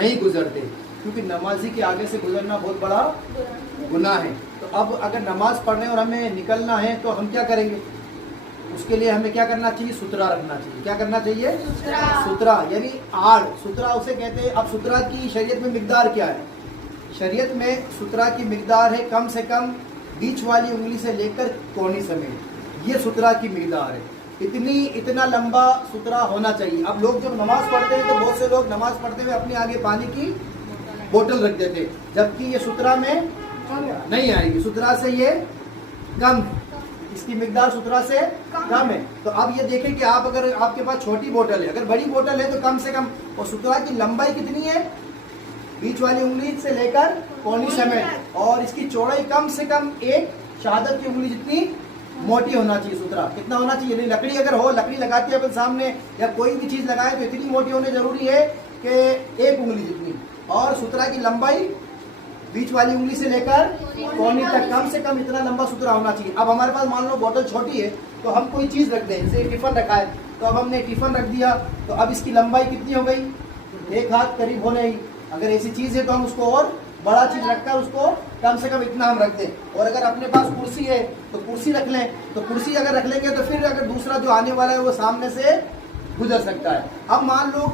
नहीं गुजरते, क्योंकि नमाजी के आगे से गुजरना बहुत बड़ा गुनाह है। तो अब अगर नमाज पढ़ने और हमें निकलना है तो हम क्या करेंगे? उसके लिए हमें क्या करना चाहिए? सुतरा रखना चाहिए। क्या करना चाहिए? सुतरा यानी आड़, सुतरा उसे कहते हैं। अब सुतरा की शरीयत में मिकदार क्या है? शरीयत में सुतरा की मिकदार है कम से कम बीच वाली उंगली से लेकर कोहनी समेत, ये सुतरा की मिकदार है। इतना लंबा सुतरा होना चाहिए। अब लोग जब नमाज पढ़ते हैं तो बहुत से लोग नमाज पढ़ते हुए अपने आगे पानी की बोतल रख देते, जबकि ये सुतरा में नहीं आएगी। सुतरा से ये कम, इसकी मिकदार सुतरा से कम है। तो अब ये देखें कि आप अगर आपके पास छोटी बोतल है, अगर बड़ी बोतल है तो कम से कम, और सुतरा की लंबाई कितनी है? बीच वाली उंगली से लेकर कोहनी समेत, और इसकी चौड़ाई कम से कम एक शहादत की उंगली जितनी मोटी होना चाहिए। सुतरा कितना होना चाहिए? नहीं, लकड़ी अगर हो, लकड़ी लगाती है अपन सामने या कोई भी चीज लगाए तो इतनी मोटी होनी जरूरी है कि एक उंगली जितनी। और सुतरा की लंबाई बीच वाली उंगली से लेकर कोहनी तक कम से कम इतना लंबा सुतरा होना चाहिए। अब हमारे पास मान लो बोतल छोटी है तो हम कोई चीज रख दें, जैसे टिफिन रखा है तो अब हमने टिफिन रख दिया, तो अब इसकी लंबाई कितनी हो गई? एक हाथ करीब होने ही। अगर ऐसी चीज है तो हम उसको और बड़ा चीज रखकर उसको कम से कम इतना हम रख दें। और अगर अपने पास कुर्सी है तो कुर्सी रख लें, तो कुर्सी अगर रख लेंगे तो फिर अगर दूसरा जो आने वाला है वो सामने से गुजर सकता है। अब मान लो